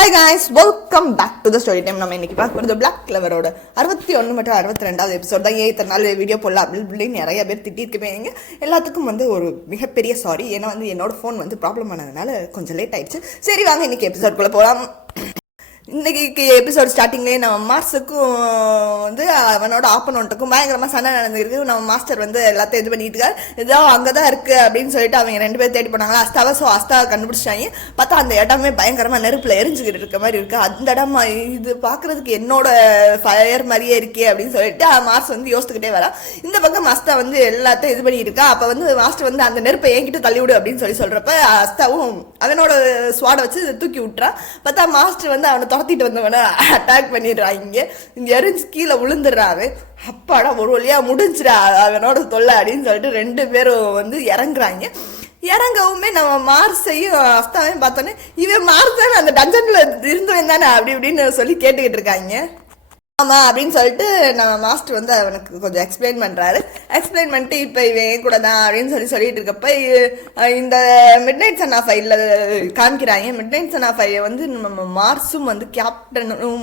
Hi guys, welcome back to the story time. நம்ம இன்னைக்கு பார்க்க போகிறது பிளாக் கிளவரோட 61 மற்றும் 62வது எபிசோட் தான். ஏன் இத்தனை நாள் வீடியோ போடல அப்படின்னு நிறைய பேர் திட்டிருக்கேன். எல்லாத்துக்கும் ஒரு மிகப்பெரிய சாரி. ஏன்னா என்னோட ஃபோன் ப்ராப்ளம் ஆனதுனால கொஞ்சம் லேட் ஆயிடுச்சு. சரி வாங்க இன்னைக்கு எபிசோட்குள்ளே போகலாம். இன்றைக்கி எபிசோட் ஸ்டார்டிங்லேயே நம்ம மாஸ்டருக்கும் அவனோட ஆப்பனண்ட்டுக்கும் பயங்கரமாக சண்டை நடந்துருக்கு. நம்ம மாஸ்டர் எல்லாத்தையும் இது பண்ணிட்டு இருக்காரு. ஏதோ அங்கே தான் இருக்குது அப்படின்னு சொல்லிட்டு அவங்க 2 பேர் தேடி போனாங்களா அஸ்தாவை. ஸோ அஸ்தாவை கண்டுபிடிச்சாங்க. பார்த்தா அந்த இடமே பயங்கரமாக நெருப்பில் எரிஞ்சுக்கிட்டு இருக்க மாதிரி இருக்குது. அந்த இடம் இது பார்க்குறதுக்கு என்னோட ஃபயர் மாதிரியே இருக்கே அப்படின்னு சொல்லிட்டு மாஸ்டர் யோசிச்சுக்கிட்டே வரா. இந்த பக்கம் அஸ்தா எல்லாத்தையும் இது பண்ணிட்டு இருக்கா. அப்போ மாஸ்டர் அந்த நெருப்பை என்கிட்ட தள்ளிவிடு அப்படின்னு சொல்கிறப்ப அஸ்தாவும் அவனோட ஸ்வாடை வச்சு தூக்கி விட்டுறான். பார்த்தா மாஸ்டர் அவனை துரத்திட்டு வந்தவன அட்டாக் பண்ணிடுறாங்க. இங்கே எரிஞ்சு கீழே விழுந்துடுறாரு. அப்பாடா ஒரு வழியாக முடிஞ்சிடா அவனோட தொல்லை அப்படின்னு சொல்லிட்டு 2 பேரும் இறங்குறாங்க. இறங்கவுமே நம்ம மார்ஸையும் அஸ்தாவையும் பார்த்தோன்னே இவன் மார்ஸ் தானே அந்த டஞ்சனில் இருந்தவன் தானே அப்படி இப்படின்னு சொல்லி கேட்டுக்கிட்டு இருக்காங்க. ஆமாம் அப்படின்னு சொல்லிட்டு நம்ம மாஸ்டர் அவனுக்கு கொஞ்சம் எக்ஸ்பிளைன் பண்ணுறாரு. எக்ஸ்பிளைன் பண்ணிட்டு இப்போ இவன் கூட தான் அப்படின்னு சொல்லிட்டு இருக்கப்ப இந்த மிட் நைட் சன் ஆஃப் ஐயில் காமிக்கிறாங்க. மிட் நைட் சன் ஆஃப் ஐயை நம்ம மார்ஸும் கேப்டனும்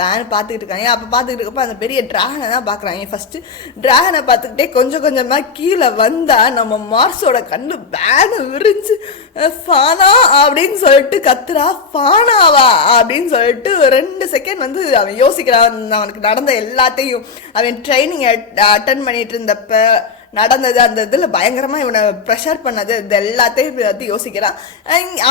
பேன் பார்த்துக்கிட்டு இருக்காங்க. அப்போ பார்த்துக்கிட்டு இருக்கப்போ அந்த பெரிய ட்ராகனை தான் பார்க்குறாங்க. ஃபஸ்ட்டு ட்ராகனை பார்த்துக்கிட்டே கொஞ்சம் கொஞ்சமாக கீழே வந்தால் நம்ம மார்ஸோட கண்ணு பேனு விரிஞ்சு ஃபானா அப்படின்னு சொல்லிட்டு கத்துறா. ஃபானாவா அப்படின்னு சொல்லிட்டு 2 செகண்ட் அவன் யோசிக்கிறான். அவனுக்கு நடந்த எல்லாத்தையும் அவன் ட்ரைனிங் அட்டன் பண்ணிட்டு இருந்தப்ப நடந்தது, அந்த இதில் பயங்கரமாக இவனை ப்ரெஷர் பண்ணது, இது எல்லாத்தையும் பற்றி யோசிக்கிறான்.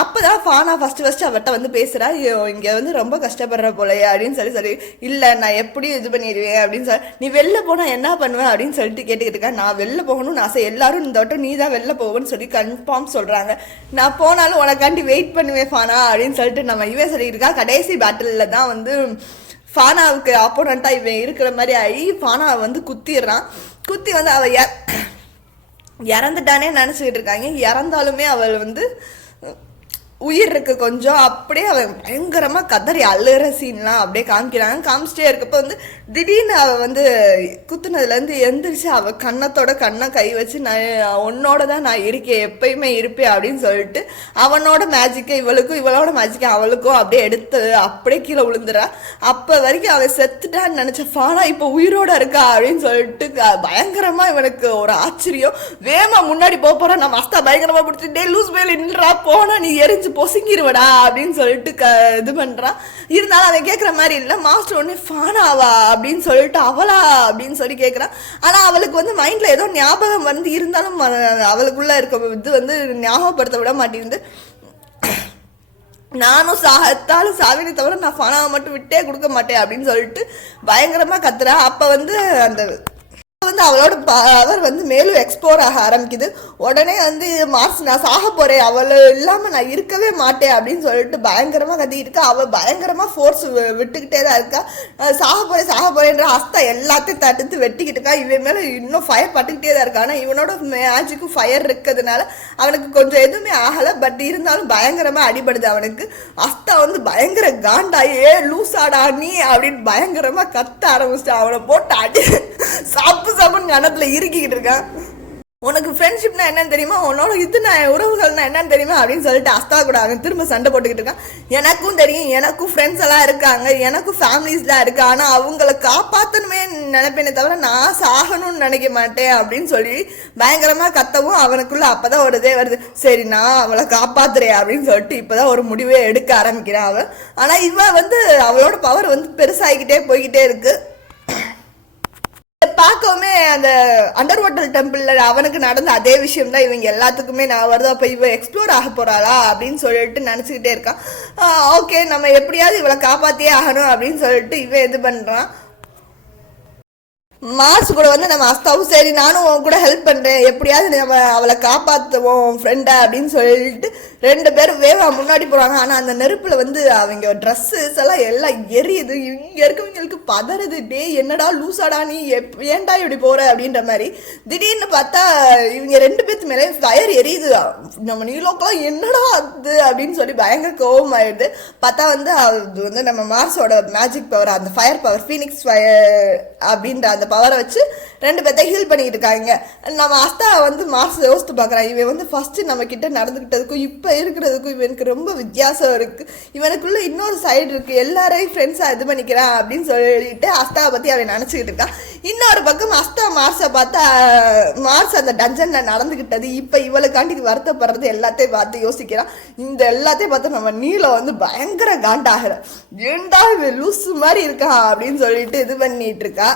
அப்போ தான் ஃபானா ஃபஸ்ட்டு அவர்கிட்ட பேசுகிறா. இங்கே ரொம்ப கஷ்டப்படுற போலையே அப்படின்னு சொல்லி இல்லை நான் எப்படியும் இது பண்ணிடுவேன் அப்படின்னு சொல்லி நீ வெளில போனால் என்ன பண்ணுவேன் அப்படின்னு சொல்லிட்டு கேட்டுக்கிட்டு இருக்கேன். நான் வெளில போகணும்னு ஆசை, எல்லாரும் இந்த வட்டம் நீ தான் வெளில போகணும்னு சொல்லி கன்ஃபார்ம் சொல்கிறாங்க. நான் போனாலும் உனக்காண்டி வெயிட் பண்ணுவேன் ஃபானா அப்படின்னு சொல்லிட்டு நம்ம இவன் சொல்லியிருக்கா. கடைசி பேட்டிலில் தான் ஃபானாவுக்கு ஆப்போனண்ட்டாக இவன் இருக்கிற மாதிரி ஆகி ஃபானாவை குத்திடுறான். குத்தி அவ இறந்துட்டானே நினச்சிக்கிட்டு இருக்காங்க. இறந்தாலுமே அவள் உயிர் இருக்கு கொஞ்சம். அப்படியே அவன் பயங்கரமாக கதறி அழுகிற சீன்லாம் அப்படியே காமிக்கிறாங்க. காமிச்சிட்டே இருக்கப்போ திடீர்னு அவள் குத்துனதுலேருந்து எந்திரிச்சு அவள் கண்ணை கை வச்சு நான் உன்னோட தான் நான் இருக்கேன், எப்பயுமே இருப்பேன் அப்படின்னு சொல்லிட்டு அவனோட மேஜிக்கை இவளுக்கும் இவளோட மேஜிக்கை அவளுக்கும் அப்படியே எடுத்து அப்படியே கீழே விழுந்துறா. அப்போ வரைக்கும் அவன் செத்துட்டான்னு நினச்ச ஃபானா இப்போ உயிரோட இருக்கா அப்படின்னு சொல்லிட்டு பயங்கரமாக இவனுக்கு ஒரு ஆச்சரியம். வேமா முன்னாடி போகிறான். நம்ம அஸ்தா பயங்கரமாக பிடிச்சிட்டே லூஸ் மேலே நின்றா போனா நீ எரிஞ்சு பொசுங்கிருவடா அப்படின்னு சொல்லிட்டு இது பண்றான். இருந்தாலும் அவன் கேட்குற மாதிரி இல்லை. மாஸ்டர் உடனே ஃபானாவா அப்படின்னு சொல்லிட்டு அவளா அப்படின்னு சொல்லி கேட்குறான். ஆனால் அவளுக்கு மைண்ட்ல ஏதோ ஞாபகம் இருந்தாலும் அவளுக்குள்ள இருக்க இது ஞாபகப்படுத்த விட மாட்டேங்குது. நானும் சாகத்தாலும் சாவினை தவிர நான் ஃபானாவை மட்டும் விட்டே கொடுக்க மாட்டேன் அப்படின்னு சொல்லிட்டு பயங்கரமா கத்துறா. அப்போ அந்த அவளோட பவர் மேலும் எக்ஸ்ப்ளோர் ஆக ஆரம்பிக்குது. உடனே மார்ஸ் நான் சாக போறேன், அவளை இல்லாம நான் இருக்கவே மாட்டேன் அப்படின்னு சொல்லிட்டு பயங்கரமா கத்திட்டு இருக்கா. அவள் பயங்கரமா ஃபோர்ஸ் விட்டுக்கிட்டே தான் இருக்கா. சாக போறேன்ற அஸ்தா எல்லாத்தையும் தடுத்து வெட்டிக்கிட்டு இருக்கா. இவன் மேல இன்னும் ஃபயர் பட்டுக்கிட்டே தான் இருக்கா. ஆனால் இவனோட மேஜிக்கும் ஃபயர் இருக்கிறதுனால அவனுக்கு கொஞ்சம் எதுவுமே ஆகலை. பட் இருந்தாலும் பயங்கரமா அடிபடுது அவனுக்கு. அஸ்தா பயங்கர காண்டாயே லூசாடா நீ அப்படின்னு பயங்கரமா கத்த ஆரம்பிச்சிட்டு அவனை போட்டு அடி சாப்புன்னு கணத்துல இறுக்கிக்கிட்டு இருக்கான். உனக்கு ஃப்ரெண்ட்ஷிப்னா என்னன்னு தெரியுமா, உன்னோட உறவுகள்னா என்னன்னு தெரியுமா அப்படின்னு சொல்லிட்டு அஸ்தா கூட அவன் திரும்ப சண்டை போட்டுக்கிட்டு இருக்கான். எனக்கும் தெரியும், எனக்கும் ஃப்ரெண்ட்ஸ் எல்லாம் இருக்காங்க, எனக்கும் ஃபேமிலிஸ்லாம் இருக்கு. ஆனால் அவங்கள காப்பாற்றணுமே நினைப்பேனே தவிர நான் சாகணும்னு நினைக்க மாட்டேன் அப்படின்னு சொல்லி பயங்கரமாக கத்தவும் அவனுக்குள்ள அப்போதான் ஒரு இதே வருது. சரி நான் அவளை காப்பாத்துறேன் அப்படின்னு சொல்லிட்டு இப்போதான் ஒரு முடிவே எடுக்க ஆரம்பிக்கிறான் அவன். ஆனால் இவன் அவளோட பவர் பெருசாகிக்கிட்டே போய்கிட்டே இருக்கு. பார்க்கவுமே அந்த அண்டர் வாட்டர் டெம்பிள்ல அவனுக்கு நடந்த அதே விஷயம் தான் இவங்க எல்லாத்துக்குமே நான் வருது. அப்போ இவ எக்ஸ்ப்ளோர் ஆக போறாளா அப்படின்னு சொல்லிட்டு நினச்சிக்கிட்டே இருக்கான். ஓகே நம்ம எப்படியாவது இவளை காப்பாற்றியே ஆகணும் அப்படின்னு சொல்லிட்டு இவன் இது பண்ணுறான். மார்ஸ் கூட நம்ம அஸ்தாவும் சரி நானும் உன் கூட ஹெல்ப் பண்ணுறேன், எப்படியாவது நம்ம அவளை காப்பாற்றுவோம் ஃப்ரெண்டை அப்படின்னு சொல்லிட்டு 2 பேரும் வேகா முன்னாடி போகிறாங்க. ஆனால் அந்த நெருப்பில் அவங்க ட்ரெஸ்ஸஸ் எல்லாம் எரியுது. இங்கே இருக்கவங்களுக்கு பதறது. டே என்னடா லூசாடா நீ ஏன்டா இப்படி போகிற அப்படின்ற மாதிரி. திடீர்னு பார்த்தா இவங்க 2 பேர்த்து மேலே ஃபயர் எரியுது. நம்ம நீலோக்கெல்லாம் என்னடா அது அப்படின்னு சொல்லி பயங்கர கோபம் ஆயிடுது. பார்த்தா அது நம்ம மார்ஸோட மேஜிக் பவர், அந்த ஃபயர் பவர், ஃபீனிக்ஸ் ஃபயர் அப்படின்ற அந்த பவரை வச்சு 2 பேர்த்த ஹீல் பண்ணிக்கிட்டு இருக்காங்க. நம்ம அஸ்தா வந்து மார்ஸ் யோசித்து பார்க்குறான், இவன் வந்து ஃபஸ்ட்டு நம்ம கிட்ட நடந்துக்கிட்டதுக்கும் இப்போ இருக்கிறதுக்கும் இவனுக்கு ரொம்ப வித்தியாசம் இருக்குது, இவனுக்குள்ள இன்னொரு சைடு இருக்குது, எல்லாரையும் ஃப்ரெண்ட்ஸாக இது பண்ணிக்கிறான் அப்படின்னு சொல்லிட்டு அஸ்தாவை பற்றி அவன் நினச்சிக்கிட்டு இருக்கான். இன்னொரு பக்கம் அஸ்தா மார்ஸை பார்த்தா மார்ஸ் அந்த டஞ்சனில் நடந்துக்கிட்டது இப்போ இவளுக்காண்டி வருத்தப்படுறது எல்லாத்தையும் பார்த்து யோசிக்கிறான். இந்த எல்லாத்தையும் பார்த்து நம்ம நீலம் வந்து பயங்கர காண்டாகிற, ஏண்டா இவன் லூசு மாதிரி இருக்கான் அப்படின்னு சொல்லிட்டு இது பண்ணிட்டு இருக்கா.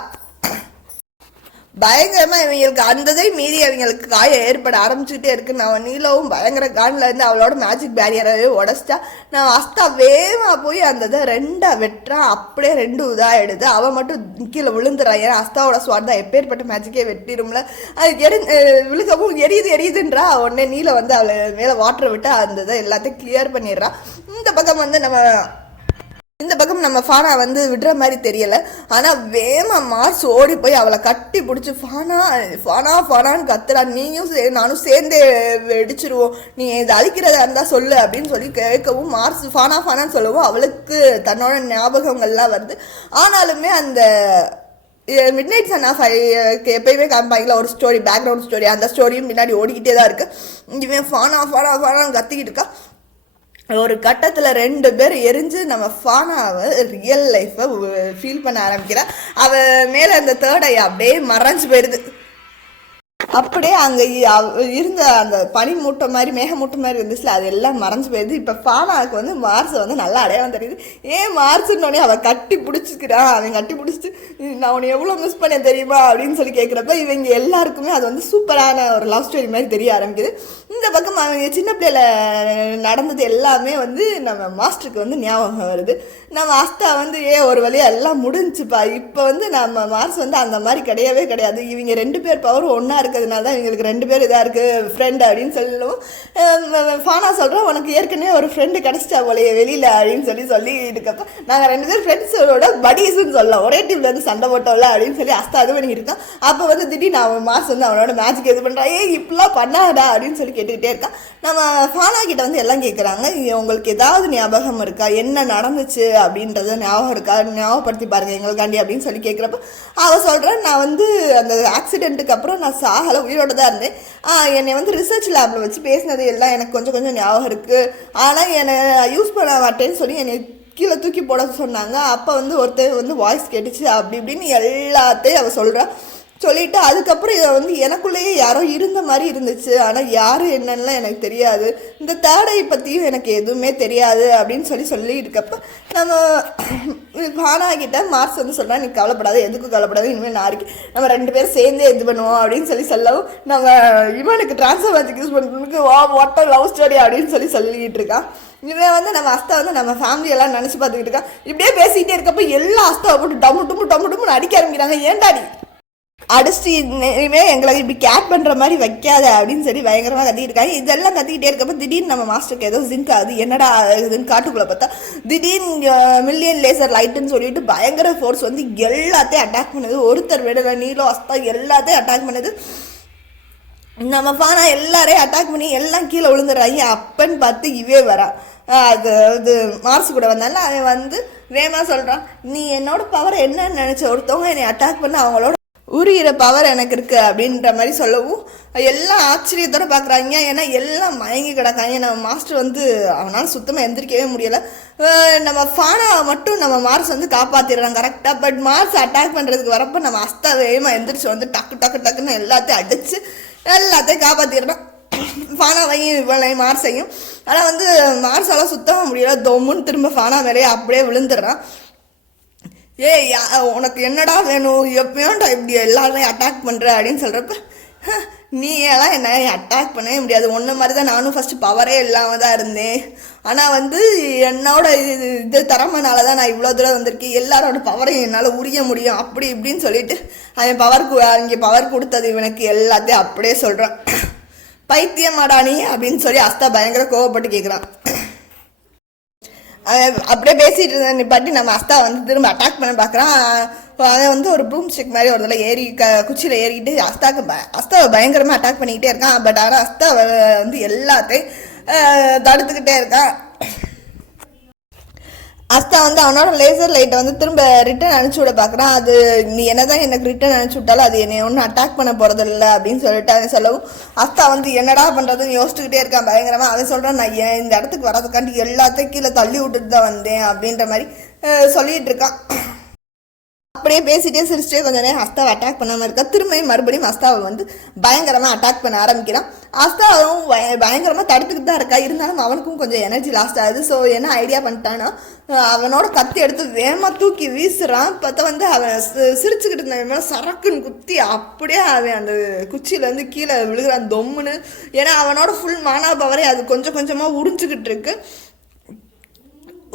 பயங்கரமாக இவங்களுக்கு அந்ததை மீறி அவங்களுக்கு காயம் ஏற்பட ஆரம்பிச்சுக்கிட்டே இருக்கு. நான் நீலவும் பயங்கர காண்டில் இருந்து அவளோட மேஜிக் பேரியராகவே உடச்சிட்டா. நான் அஸ்தா வேகமாக போய் அந்த இதை 2 வெட்டுறான். அப்படியே 2 இதாகிடுது. அவன் மட்டும் கீழே விழுந்துறான். ஏன்னா அஸ்தாவோட ஸ்வாட் தான் எப்பேற்பட்ட மேஜிக்கே வெட்டிடும்ல. அது விழுகவும் எரியுதுன்றா. உடனே நீல வந்து அவளை மேலே வாட்டரை விட்டு அந்த இதை எல்லாத்தையும் கிளியர் பண்ணிடுறான். இந்த பக்கம் வந்து நம்ம ஃபானா வந்து விடுற மாதிரி தெரியலை. ஆனால் வேமா மார்ஸ் ஓடி போய் அவளை கட்டி பிடிச்சி ஃபானா ஃபானா ஃபானான்னு கத்துறா. நீயும் நானும் சேர்ந்தே வெடிச்சிருவோம், நீ இதை அழிக்கிறதா இருந்தால் சொல்லு அப்படின்னு சொல்லி கேட்கவும் மார்ஸ் ஃபானா ஃபானான்னு சொல்லவும் அவளுக்கு தன்னோட ஞாபகங்கள்லாம் வருது. ஆனாலுமே அந்த மிட்நைட் சன் ஆஃப் எப்பயுமே காமிப்பாங்களா ஒரு ஸ்டோரி, பேக்ரவுண்ட் ஸ்டோரி, அந்த ஸ்டோரியும் முன்னாடி ஓடிக்கிட்டே தான் இருக்குது. இவன் ஃபானா ஃபானா ஃபானான்னு கத்திக்கிட்டு இருக்கா. ஒரு கட்டத்தில் 2 பேர் எரிஞ்சு நம்ம ஃபானாவை ரியல் லைஃப்பை ஃபீல் பண்ண ஆரம்பிக்கிறா. அவள் மேலே அந்த 3rd ஐ அப்படியே மறைஞ்சு போயிடுது. அப்படியே அங்கே இருந்த அந்த பனி மூட்டை மாதிரி மேகமூட்டை மாதிரி இருந்துச்சுல, அது எல்லாம் மறைஞ்சு போயிடுது. இப்போ ஃபானாவுக்கு வந்து மார்ஸை வந்து நல்லா அடையாளம் தெரியுது. ஏன் மார்ஸுன்னொடனே அவள் கட்டி பிடிச்சிக்கிறான். அவன் கட்டி பிடிச்சிட்டு நான் உன்னை எவ்வளோ மிஸ் பண்ண தெரியுமா அப்படின்னு சொல்லி கேட்குறப்ப இவங்க எல்லாருக்குமே அது வந்து சூப்பரான ஒரு லவ் ஸ்டோரி மாதிரி தெரிய ஆரம்பிக்குது. இந்த பக்கம் அவங்க சின்ன பிள்ளையில நடந்தது எல்லாமே வந்து நம்ம மாஸ்டருக்கு வந்து ஞாபகம் வருது. நம்ம அஸ்தா வந்து ஒரு வழியாக எல்லாம் முடிஞ்சுப்பா, இப்போ வந்து நம்ம மார்ஸ் வந்து அந்த மாதிரி கிடையவே கிடையாது, இவங்க 2 பேர் பவரும் ஒன்றா இருக்கிறதுனால தான் இவங்களுக்கு 2 பேர் இதாக இருக்குது ஃப்ரெண்டு அப்படின்னு சொல்லவும் ஃபானா சொல்கிறோம், உனக்கு ஏற்கனவே ஒரு ஃப்ரெண்டு கிடச்சிட்டா போலையே வெளியில் அப்படின்னு சொல்லி இருக்கப்போ நாங்கள் 2 பேர் ஃப்ரெண்ட்ஸோட படிஸ்ன்னு சொல்லலாம், ஒரே டீமில் வந்து சண்டை போட்டோம்ல அப்படின்னு சொல்லி அஸ்தா இது பண்ணிக்கிட்டு இருக்கான். அப்போ வந்து திடீர்னு அவன் மார்ஸ் வந்து அவனோட மேஜிக் இது பண்ணுறான். இப்படிலாம் பண்ணாடா அப்படின்னு சொல்லி கேட்டுக்கிட்டே இருக்கான். நம்ம ஃபானா கிட்ட வந்து எல்லாம் கேட்குறாங்க, உங்களுக்கு ஏதாவது ஞாபகம் இருக்கா, என்ன நடந்துச்சு அப்படின்றத ஞாபகம் இருக்கா, ஞாபகப்படுத்தி பாருங்க எங்களுக்காண்டி அப்படின்னு சொல்லி கேட்குறப்ப அவள் சொல்கிறேன், நான் வந்து அந்த ஆக்சிடென்ட்டுக்கு அப்புறம் நான் சாகலை, உயிரோட தான் இருந்தேன். என்னை வந்து ரிசர்ச் லேபில் வச்சு பேசினது எல்லாம் எனக்கு கொஞ்சம் கொஞ்சம் ஞாபகம் இருக்குது. ஆனால் என்னை யூஸ் பண்ண மாட்டேன்னு சொல்லி என்னை கீழே தூக்கி போட சொன்னாங்க. அப்போ வந்து ஒருத்தர் வந்து வாய்ஸ் கேட்டுச்சு அப்படி இப்படின்னு எல்லாத்தையும் அவள் சொல்கிறா. சொல்லிவிட்டு அதுக்கப்புறம் இதை வந்து எனக்குள்ளேயே யாரோ இருந்த மாதிரி இருந்துச்சு, ஆனால் யார் என்னன்னெலாம் எனக்கு தெரியாது, இந்த 3rd ஐ பற்றியும் எனக்கு எதுவுமே தெரியாது அப்படின்னு சொல்லிட்டு இருக்கப்போ நம்ம ஃபானாகிட்ட மார்ஸ் வந்து சொல்கிறா, நீ கவலைப்படாது, எதுக்கும் கவலைப்படாது, இனிமேல் நாளைக்கு நம்ம 2 பேரும் சேர்ந்தே இது பண்ணுவோம் அப்படின்னு சொல்லவும் நம்ம இவனுக்கு ட்ரான்ஸ்ஃபர் யூஸ் பண்ணுறதுக்கு வாட் லவ் ஸ்டோரி அப்படின்னு சொல்லிக்கிட்டு இருக்கான். இவன் வந்து நம்ம அஸ்தா வந்து நம்ம ஃபேமிலியெல்லாம் நினச்சி பார்த்துக்கிட்டு இருக்கான். இப்படியே பேசிக்கிட்டே இருக்கப்போ எல்லா அஸ்தாவை போட்டு டம்மு அடிக்க ஆரம்பிக்கிறாங்க. ஏன்டாடி அடிச்சு இனிமே எங்களை இப்படி கேட் பண்ணுற மாதிரி வைக்காத அப்படின்னு சொல்லி பயங்கரமாக கத்திக்கிட்டு இருக்காங்க. இதெல்லாம் கத்திக்கிட்டே இருக்கப்போ திடீர்னு நம்ம மாஸ்டருக்கு ஏதோ ஜிங்க் ஆகுது. என்னடா இதுன்னு காட்டுக்குள்ளே பார்த்தா திடீர்னு மில்லியன் லேசர் லைட்டுன்னு சொல்லிட்டு பயங்கர ஃபோர்ஸ் வந்து எல்லாத்தையும் அட்டாக் பண்ணுது. ஒருத்தர் விடலை, நீலம் அஸ்தா எல்லாத்தையும் அட்டாக் பண்ணுது. நம்ம ஃபானா எல்லாரையும் அட்டாக் பண்ணி எல்லாம் கீழே விழுந்துடுறாங்க. அப்பன்னு பார்த்து இவே வரா, அது மார்ஸ் கூட வந்தால அவன் வந்து வேமா சொல்கிறான், நீ என்னோட பவர் என்னன்னு நினச்ச, ஒருத்தவங்க என்னை அட்டாக் பண்ண அவங்களோட உரிகிற பவர் எனக்கு இருக்குது அப்படின்ற மாதிரி சொல்லவும் எல்லாம் ஆச்சரியத்தோடு பார்க்குறாங்க. ஏன்னா எல்லாம் மயங்கி கிடக்காங்க. நம்ம மாஸ்டர் வந்து அவனால் சுத்தமாக எந்திரிக்கவே முடியலை. நம்ம ஃபானாவை மட்டும் நம்ம மார்ஸ் வந்து காப்பாற்றிடுறான் கரெக்டாக. பட் மார்ஸ் அட்டாக் பண்ணுறதுக்கு வரப்போ நம்ம அஸ்தா வேகமாக எந்திரிச்சு வந்து டக்குன்னு எல்லாத்தையும் அடித்து எல்லாத்தையும் காப்பாற்றிடுறான், ஃபானாவையும் இவளையும் மார்ஸையும். ஆனால் வந்து மார்ஸால் சுத்தமாக முடியலை. தொம்முன்னு திரும்ப ஃபானா மேலேயே அப்படியே விழுந்துடுறான். உனக்கு என்னடா வேணும், எப்பயோண்டா இப்படி எல்லாரையும் அட்டாக் பண்ணுற அப்படின்னு சொல்கிறப்ப, நீ எல்லாம் என்ன அட்டாக் பண்ணவே முடியாது, ஒன்றை மாதிரி தான் நானும் ஃபஸ்ட்டு பவரே இல்லாமல் தான் இருந்தேன், ஆனால் வந்து என்னோட இது திறமைனால தான் நான் இவ்வளோ தூரம் வந்திருக்கேன், எல்லாரோட பவரையும் என்னால் உரிய முடியும் அப்படி இப்படின்னு சொல்லிட்டு அவன் இங்கே பவர் கொடுத்தது இவனுக்கு எல்லாத்தையும் அப்படியே சொல்கிறான். பைத்தியமாடா நீ அப்படின்னு சொல்லி அஸ்தா பயங்கர கோவப்பட்டு கேட்குறான். அப்படியே பேசிகிட்டு இருந்த பாட்டி நம்ம அஸ்தா வந்து திரும்ப அட்டாக் பண்ண பார்க்குறான். அதை வந்து ஒரு ப்ரூம் ஸ்டிக் மாதிரி ஒரு இதில் ஏறி குச்சியில் ஏறிக்கிட்டு அஸ்தாவை பயங்கரமாக அட்டாக் பண்ணிக்கிட்டே இருக்கான். பட் ஆனால் அஸ்தா வந்து எல்லாத்தையும் தடுத்துக்கிட்டே இருக்கான். அஸ்தா வந்து அவனோட லேசர் லைட்டை வந்து திரும்ப ரிட்டர்ன் அனுப்பிச்சி விட பார்க்குறான். அது நீ என்னதான் எனக்கு ரிட்டர்ன் அனுப்பிச்சி விட்டாலும் அது என்னை ஒன்றும் அட்டாக் பண்ண போகிறது இல்லை அப்படின்னு சொல்லிட்டு அவன் சொல்லவும் அஸ்தா வந்து என்னடா பண்ணுறதுன்னு யோசிச்சுக்கிட்டே இருக்கான் பயங்கரமாக. அவன் சொல்கிறான், நான் இந்த இடத்துக்கு வரதுக்காண்டி எல்லாத்தையும் கீழே தள்ளி விட்டுட்டு தான் வந்தேன் அப்படின்ற மாதிரி சொல்லிட்டு இருக்கான். அப்படியே பேசிட்டே சிரிச்சிட்டே கொஞ்ச நேரம் அஸ்தாவை அட்டாக் பண்ணாமல் இருக்கா. திரும்பியும் மறுபடியும் அஸ்தாவை வந்து பயங்கரமாக அட்டாக் பண்ண ஆரம்பிக்கிறான். அஸ்தாவும் பயங்கரமாக தடுத்துக்கிட்டு தான் இருக்கா. இருந்தாலும் அவனுக்கும் கொஞ்சம் எனர்ஜி லாஸ்ட் ஆகுது. ஸோ என்ன ஐடியா பண்ணிட்டான்னா அவனோட கத்தி எடுத்து வேகமாக தூக்கி வீசுறான். பார்த்தா வந்து அவன் சிரிச்சுக்கிட்டு இருந்த மேலே சரக்குன்னு குத்தி அப்படியே அவன் அந்த குச்சியிலேருந்து கீழே விழுகிறான் தொம்முன்னு. ஏன்னா அவனோட ஃபுல் மானா பவரே அது கொஞ்சம் கொஞ்சமாக உறிஞ்சிக்கிட்டு இருக்கு.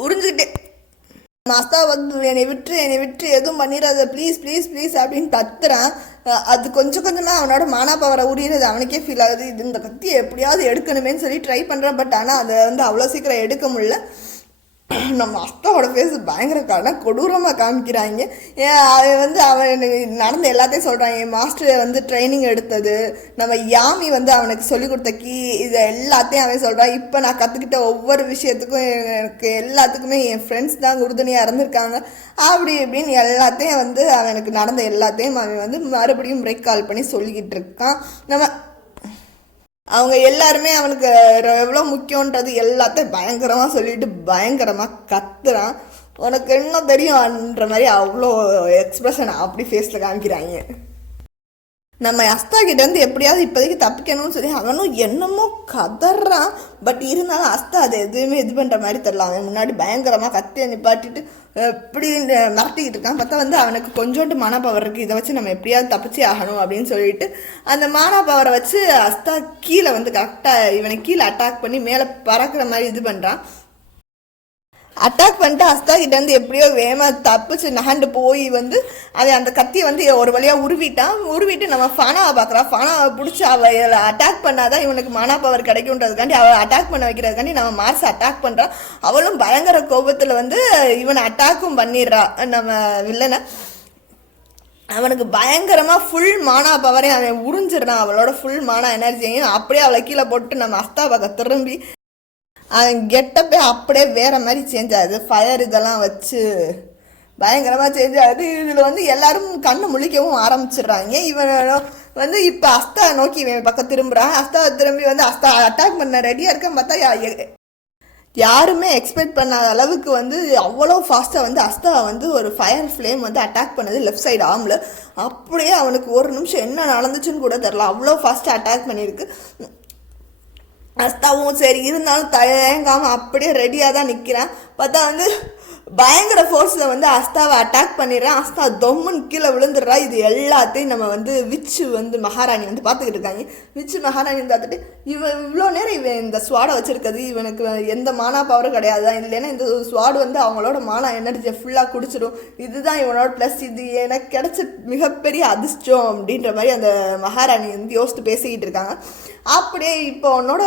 உறிஞ்சிக்கிட்டே அஸ்தா வந்து என்னை விட்டு எதுவும் பண்ணிடாத ப்ளீஸ் ப்ளீஸ் ப்ளீஸ் அப்படின்னு கத்துறான். அது கொஞ்சம் கொஞ்சமாக அவனோட மானா பவரை உரியது அவனுக்கே ஃபீல் ஆகுது. இது இந்த கத்தியை எப்படியாவது எடுக்கணுமேன்னு சொல்லி ட்ரை பண்ணுறான். பட் ஆனால் அதை வந்து அவ்வளோ சீக்கிரம் எடுக்க முடியல. நம்ம அஸ்தாவோட ஃபேஸ் பயங்கர கொடூரமாக காமிக்கிறாங்க. அவன் வந்து அவன் நடந்த எல்லாத்தையும் சொல்கிறான். என் மாஸ்டர் வந்து ட்ரைனிங் எடுத்தது, நம்ம யாமி வந்து அவனுக்கு சொல்லிக் கொடுத்த கீ, இதை எல்லாத்தையும் அவன் சொல்கிறான். இப்போ நான் கற்றுக்கிட்ட ஒவ்வொரு விஷயத்துக்கும் எனக்கு எல்லாத்துக்குமே என் ஃப்ரெண்ட்ஸ் தான் உறுதுணையாக இருந்திருக்காங்க அப்படி இப்படின்னு எல்லாத்தையும் வந்து அவனுக்கு நடந்த எல்லாத்தையும் அவன் வந்து மறுபடியும் பிரேக் கால் பண்ணி சொல்லிக்கிட்டு இருக்கான். அவங்க எல்லாருமே அவனுக்கு எவ்வளோ முக்கியன்றது எல்லாத்தையும் பயங்கரமாக சொல்லிட்டு பயங்கரமாக கத்துறான். உனக்கு என்ன தெரியும்ன்ற மாதிரி அவ்வளோ எக்ஸ்பிரஷன் அப்படி ஃபேஸில் காமிக்கிறாங்க. நம்ம அஸ்தா கிட்டேருந்து எப்படியாவது இப்போதைக்கு தப்பிக்கணும்னு சொல்லி அவனும் என்னமோ கதறான். பட் இருந்தாலும் அஸ்தா அதை எதுவுமே இது பண்ணுற மாதிரி தெரில. அவன் முன்னாடி பயங்கரமாக கத்தியை நிப்பாட்டிட்டு எப்படி மிரட்டிக்கிட்டு இருக்கான். பார்த்தா வந்து அவனுக்கு கொஞ்சோண்டு மானா பவர் இருக்குது, இதை வச்சு நம்ம எப்படியாவது தப்பிச்சே ஆகணும் அப்படின்னு சொல்லிட்டு அந்த மானா பவரை வச்சு அஸ்தா கீழே வந்து கரெக்டாக இவனை கீழே அட்டாக் பண்ணி மேலே பறக்கிற மாதிரி இது பண்ணுறான். அட்டாக் பண்ணிட்டு அஸ்தா கிட்ட வந்து எப்படியோ வேகமாக தப்பிச்சு நகண்டு போய் வந்து அவன் அந்த கத்தியை வந்து ஒரு வழியாக உருவிட்டு நம்ம ஃபானாவை பார்க்குறான். ஃபானாவை பிடிச்சி அவள் அட்டாக் பண்ணாதான் இவனுக்கு மானா பவர் கிடைக்குன்றதுக்காண்டி அவள் அட்டாக் பண்ண வைக்கிறதுக்காண்டி நம்ம மார்ஸ் அட்டாக் பண்ணுறான். அவளும் பயங்கர கோபத்தில் வந்து இவனை அட்டாக்கும் பண்ணிடுறா நம்ம வில்லனை. அவனுக்கு பயங்கரமாக ஃபுல் மானா பவரையும் அவன் உறிஞ்சிடுறான். அவளோட ஃபுல் மானா எனர்ஜியையும் அப்படியே அவளை கீழே போட்டு நம்ம அஸ்தா பார்க்க திரும்பி அவன் கெட்டப்பே அப்படியே வேற மாதிரி சேஞ்ச் ஆகுது. ஃபயர் இதெல்லாம் வச்சு பயங்கரமாக சேஞ்ச் ஆகுது. இதில் வந்து எல்லாரும் கண்ணு முழிக்கவும் ஆரம்பிச்சிடுறாங்க. இவன் வந்து இப்போ அஸ்தா நோக்கி இவன் பக்கம் திரும்புகிறான். அஸ்தா திரும்பி வந்து அஸ்தா அட்டாக் பண்ண ரெடியாக இருக்கான்னு பார்த்தா யாருமே எக்ஸ்பெக்ட் பண்ணாத அளவுக்கு வந்து அவ்வளோ ஃபாஸ்ட்டாக வந்து அஸ்தா வந்து ஒரு ஃபயர் ஃப்ளேம் வந்து அட்டாக் பண்ணது லெஃப்ட் சைடு ஆமில். அப்படியே அவனுக்கு ஒரு நிமிஷம் என்ன நடந்துச்சுன்னு கூட தெரில, அவ்வளோ ஃபாஸ்ட்டாக அட்டாக் பண்ணியிருக்கு. அஸ்தாவும் சரி இருந்தாலும் தயங்காமல் அப்படியே ரெடியாக தான் நிற்கிறேன். பார்த்தா வந்து பயங்கர ஃபோர்ஸில் வந்து அஸ்தாவை அட்டாக் பண்ணிடுறேன். அஸ்தா தொம்முன்னு கீழே விழுந்துடுறா. இது எல்லாத்தையும் நம்ம வந்து விச்சு வந்து மகாராணி வந்து பார்த்துக்கிட்டு இருக்காங்க. விச்சு மகாராணி பார்த்துட்டு இவ்வளோ நேரம் இவன் இந்த ஸ்வாடை வச்சுருக்கிறது இவனுக்கு எந்த மானா பவரும் கிடையாது தான், இல்லைன்னா இந்த ஸ்வாடு வந்து அவங்களோட மானா எனர்ஜியை ஃபுல்லாக குடிச்சிடும், இதுதான் இவனோட ப்ளஸ், இது எனக்கு கிடைச்ச மிகப்பெரிய அதிர்ஷ்டம் அப்படின்ற மாதிரி அந்த மகாராணி வந்து யோசித்து பேசிக்கிட்டு இருக்காங்க. அப்படியே இப்போ உன்னோட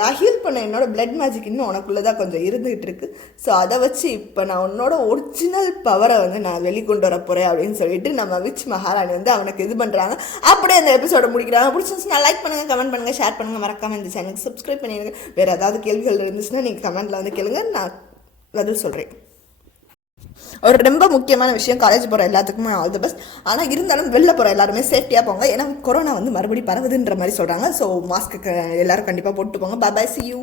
நான் ஹீல் பண்ண என்னோட பிளட் மேஜிக் இன்னும் உனக்குள்ளே தான் கொஞ்சம் இருந்துகிட்டு இருக்கு. ஸோ அதை வச்சு இப்போ நான் உன்னோட ஒரிஜினல் பவரை வந்து நான் வெளிக்கொண்டு வர போகிறேன் அப்படின்னு சொல்லிட்டு நம்ம விச் மகாராணி வந்து அவனுக்கு இது பண்ணுறாங்க. அப்படியே அந்த எபிசோட முடிக்கிறாங்க. பிடிச்சிருந்துச்சுன்னா லைக் பண்ணுங்கள், கமெண்ட் பண்ணுங்கள், ஷேர் பண்ணுங்கள், மறக்காமல் இந்த சேனலுக்கு சப்ஸ்கிரைப் பண்ணிடுங்க. வேறு ஏதாவது கேள்விகள் இருந்துச்சுன்னா நீங்கள் கமெண்ட்டில் வந்து கேளுங்க, நான் பதில் சொல்கிறேன். ஒரு ரொம்ப முக்கியமான விஷயம், காலேஜ் போகிற எல்லாத்துக்குமே ஆல் தி பெஸ்ட். ஆனால் இருந்தாலும் வெளில போகிற எல்லாருமே சேஃப்டியாக போங்க. ஏன்னா கொரோனா வந்து மறுபடியும் பரவுதுன்ற மாதிரி சொல்கிறாங்க. ஸோ மாஸ்க்கு எல்லோரும் கண்டிப்பாக போட்டு போங்க. பாய், see you.